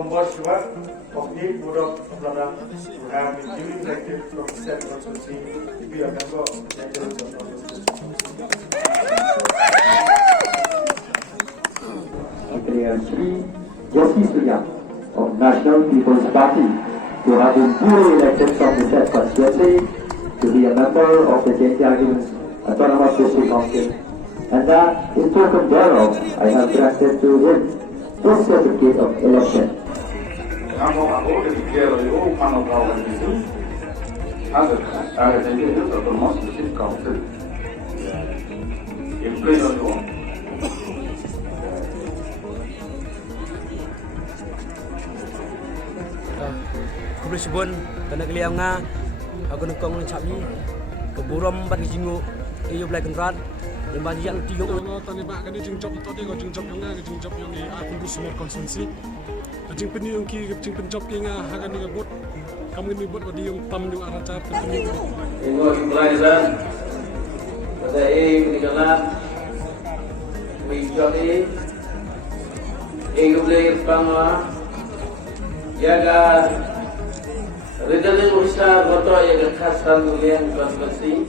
Conversion of 8 board of Lada who have been duly elected from the said constituency to be a member of the General Constituency. Sri Jaintia of National People's Party, who have been duly elected from the said constituency to be a member of the Jaintia Autonomous District Council, and that in token thereof I have granted to him this certificate of election. Aku dikira itu mana kawan itu, ada jadi itu Autonomous District Council. Itu itu. Khur sebun tanah keliang nga aku nak kong nak capi keburam bagi jingu iyo belai kentran yang bagi yang tiga tani mak kan jing job tadi ko jing job yang nga jing job yang aku bu semua konsumsi jing peni yang ki jing penjob yang nga hagan ni bot kamu ni bot badi yang pam yang aracar peni Ingo Ibrahim pada meninggalan menjadi boleh pama jaga Ri-lum Jaintia betul yang khas dan mulia konstitusi